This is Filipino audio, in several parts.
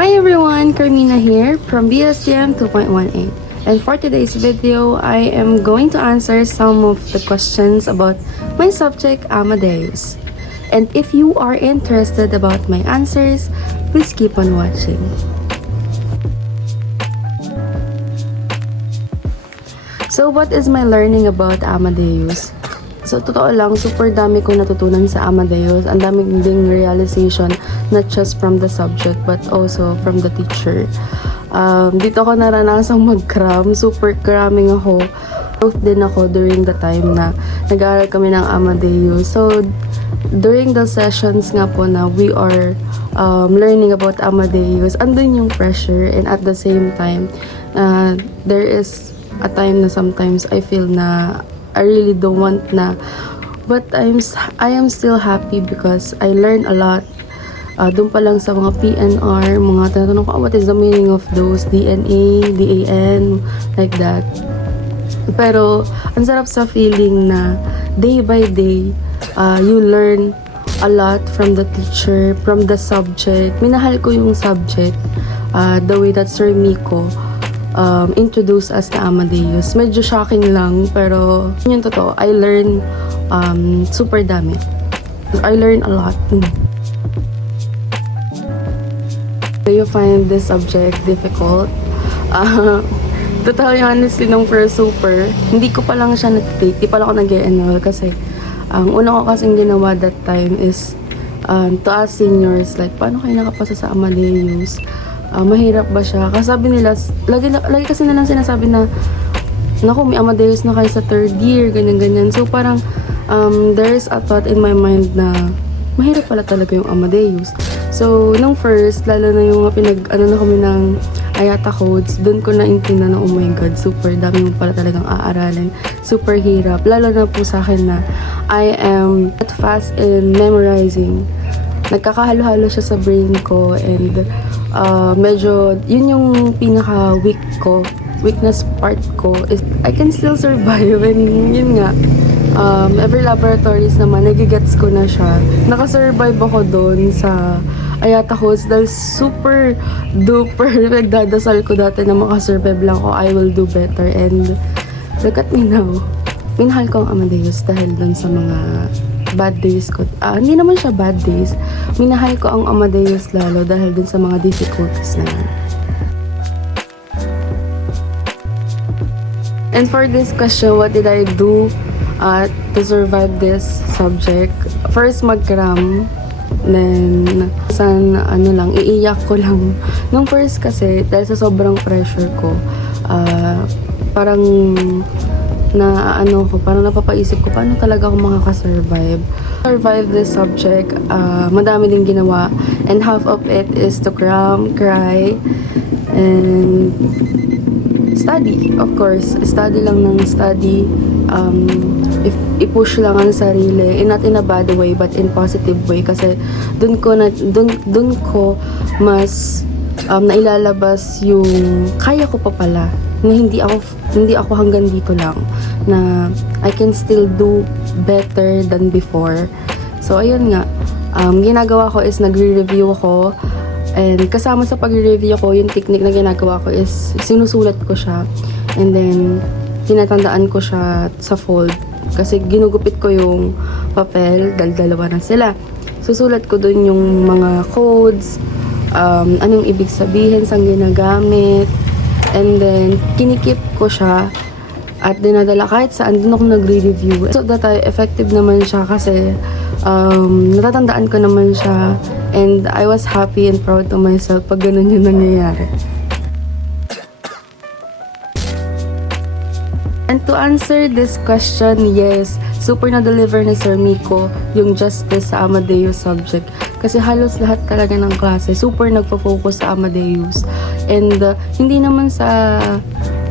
Hi everyone, Carmina here from BSCM 2.18, and for today's video, I am going to answer some of the questions about my subject Amadeus. And if you are interested about my answers, please keep on watching. So what is my learning about Amadeus? So, totoo lang, super dami kong natutunan sa Amadeus. Ang daming ding realization, not just from the subject, but also from the teacher. Dito ko naranasang mag-cram. Super cramming ako. Growth din ako during the time na nag-aaral kami ng Amadeus. So, during the sessions nga po na we are learning about Amadeus, andun yung pressure, and at the same time, there is a time na sometimes I feel na I really don't want na, but I am still happy because I learned a lot. Doon pa lang sa mga PNR, mga tinatanong ko, what is the meaning of those DNA, DAN, like that. Pero ang sarap sa feeling na day by day, you learn a lot from the teacher, from the subject. Minahal ko yung subject, the way that Sir Miko introduce us na Amadeus. Medyo shocking lang, pero yun yung totoo. I learn super dami. I learn a lot. Do you find this subject difficult? To tell you honestly, nung first super, hindi ko pa lang siya nag-take. Di pa lang ako nag-enroll kasi ang una ko kasing ginawa that time is to ask seniors, like, paano kayo nakapasa sa Amadeus? Mahirap ba siya? Kasi sabi nila, lagi kasi nilang sinasabi na, naku, may Amadeus na kayo sa third year, ganyan-ganyan. So parang, there is a thought in my mind na, mahirap pala talaga yung Amadeus. So, nung first, lalo na yung na kami ng Ayata codes, dun ko naintindihan na, oh my God, super dami mo pala talagang aaralin. Super hirap. Lalo na po sa akin na, I am not fast in memorizing. Nagkakahalo-halo siya sa brain ko, and medyo, yun yung weakness part ko is I can still survive, and yun nga, every laboratories naman, nagigets ko na siya. Nakasurvive ako doon sa Ayata Codes dahil super duper nagdadasal ko dati na makasurvive lang ako, I will do better, and look at me now. Minahal ko ang Amadeus dahil doon sa mga bad days ko. Hindi naman siya bad days. Minahal ko ang Amadeus lalo dahil dun sa mga difficulties na yun. And for this question, what did I do to survive this subject? First, mag-cram. Then, iiyak ko lang. Nung first kasi, dahil sa sobrang pressure ko, parang parang napapaisip ko, paano talaga ako makakasurvive. Survive this subject, madami din ginawa, and half of it is to cram, cry, and study, of course. Study lang ng study, i-push lang ang sarili, not in a bad way, but in positive way, kasi dun ko mas nailalabas yung kaya ko pa pala, na hindi ako hanggang dito lang, na I can still do better than before. So ayun nga, ginagawa ko is nagre-review ako, and kasama sa pagre-review ko, yung technique na ginagawa ko is sinusulat ko siya, and then tinatandaan ko siya sa fold, kasi ginugupit ko yung papel dahil dalawa na sila. Susulat ko dun yung mga codes, anong ibig sabihin, saan ginagamit, and then kinikip ko siya at dinadala kahit saan. Doon ako nagre-review. So that effective naman siya kasi natatandaan ko naman siya, and I was happy and proud to myself pag ganun yung nangyayari. And to answer this question, yes, super na-deliver ni Sir Miko yung justice sa Amadeus subject. Kasi halos lahat talaga ng klase, super nagpo-focus sa Amadeus. And hindi naman sa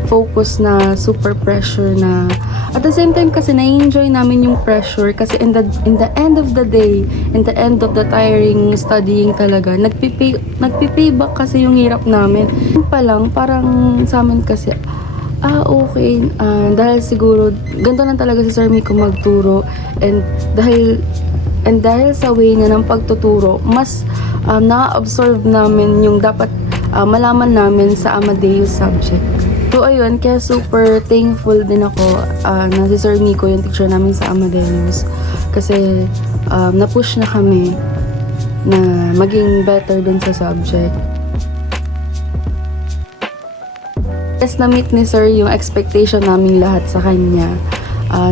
focus na super pressure na. At the same time kasi na-enjoy namin yung pressure kasi in the end of the day, in the end of the tiring studying talaga, nagpipay back kasi yung hirap namin. Yun pa lang, parang sa amin kasi, okay, dahil siguro ganito lang talaga si Sir Miko magturo, and dahil sa way niya ng pagtuturo, mas na-absorb namin yung dapat malaman namin sa Amadeus subject. So ayun, kaya super thankful din ako na si Sir Nico, yung teacher namin sa Amadeus. Kasi na-push na kami na maging better dun sa subject. Yes, na-meet ni Sir yung expectation namin lahat sa kanya.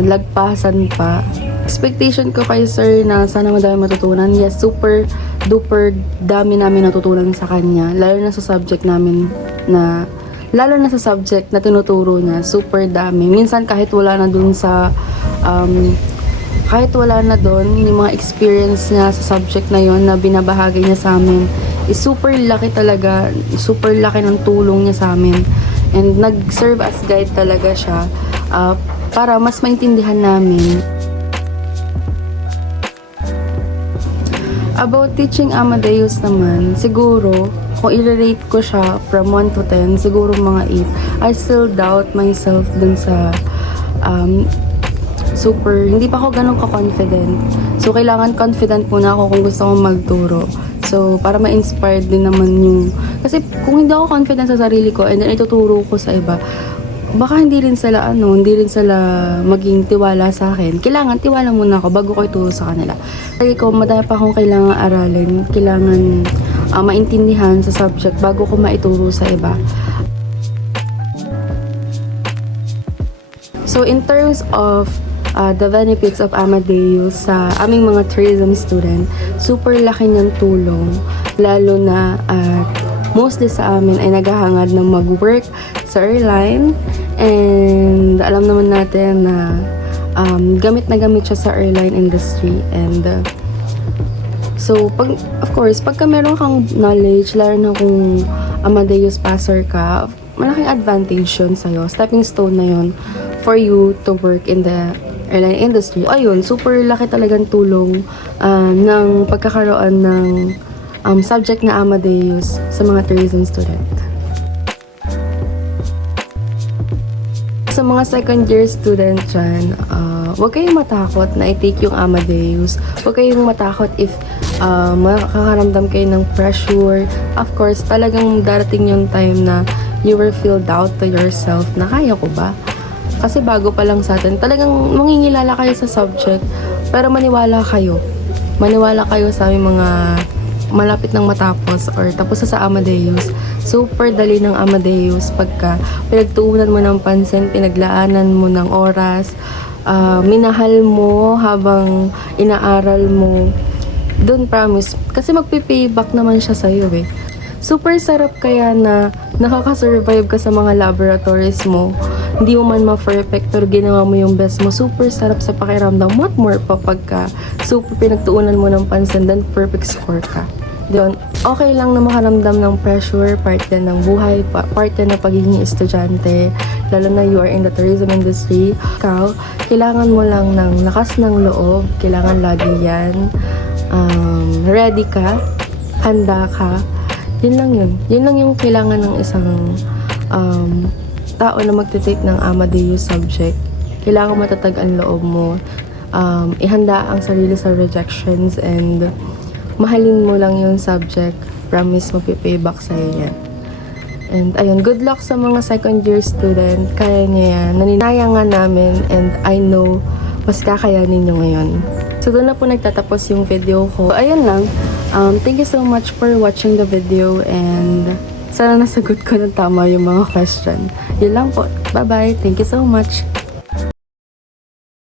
Lagpasan pa. Expectation ko kay Sir na sana madami matutunan. Yes, super duper dami namin natutunan sa kanya. Lalo na sa subject na tinuturo niya. Super dami. Minsan kahit wala na dun yung mga experience niya sa subject na yon na binabahagi niya sa amin, is super laki talaga. Super laki ng tulong niya sa amin. And nag-serve as guide talaga siya para mas maintindihan namin. About teaching Amadeus naman, siguro, kung i-rate ko siya from 1 to 10, siguro mga 8. I still doubt myself dun sa hindi pa ako ganun ka-confident. So, kailangan confident muna ako kung gusto kong magturo. So, para ma-inspired din naman kasi kung hindi ako confident sa sarili ko and then ituturo ko sa iba, baka hindi rin sila maging tiwala sa akin. Kailangan tiwala muna ako bago ko ituro sa kanila. Lagi ko, madami pa akong kailangan aralin, kailangan maintindihan sa subject bago ko maituro sa iba. So, in terms of the benefits of Amadeus sa aming mga tourism student, super laki niyang tulong, lalo na mostly sa amin ay naghahangad ng mag-work sa airline, and alam naman natin na gamit na gamit siya sa airline industry. And so of course pagka meron kang knowledge, lalo na kung Amadeus passer ka, malaking advantage yun sa'yo, stepping stone na yun for you to work in the airline industry. Ayun, super laki talagang tulong ng pagkakaroon ng subject na Amadeus sa mga tourism student. Sa mga second year student dyan, huwag kayong matakot na i-take yung Amadeus. Huwag kayong matakot if makakaramdam kayo ng pressure. Of course, talagang darating yung time na you will feel doubt to yourself na kaya ko ba? Kasi bago pa lang sa atin, talagang mangingilala kayo sa subject, pero maniwala kayo. Maniwala kayo sa aming mga malapit ng matapos or tapos sa Amadeus. Super dali ng Amadeus pagka pinagtuunan mo ng pansin, pinaglaanan mo ng oras, minahal mo habang inaaral mo. Don't promise. Kasi magpipayback naman siya sa'yo eh. Super sarap kaya na nakaka-survive ka sa mga laboratories mo. Hindi mo man ma-perfect pero ginawa mo yung best mo. Super sarap sa pakiramdam. What more pa pagka super pinagtuunan mo ng pansin then perfect score ka. Doon, okay lang na makaramdam ng pressure, part yan ng buhay, part yan ng pagiging estudyante, lalo na you are in the tourism industry. Ikaw, kailangan mo lang ng lakas ng loob, kailangan lagi yan. Ready ka, handa ka. Yun lang yun. Yun lang yung kailangan ng isang tao na magte-take ng Amadeus subject. Kailangan matatag ang loob mo. Ihanda ang sarili sa rejections and mahalin mo lang yung subject. Promise mapipayback sa'yo yan. And ayun, good luck sa mga second year student. Kaya niya yan. Naninayangan namin and I know mas kakayanin nyo ngayon. So doon na po nagtatapos yung video ko. Ayun lang. Thank you so much for watching the video and sana nasagot ko ng tama yung mga question. Yun lang po. Bye-bye. Thank you so much.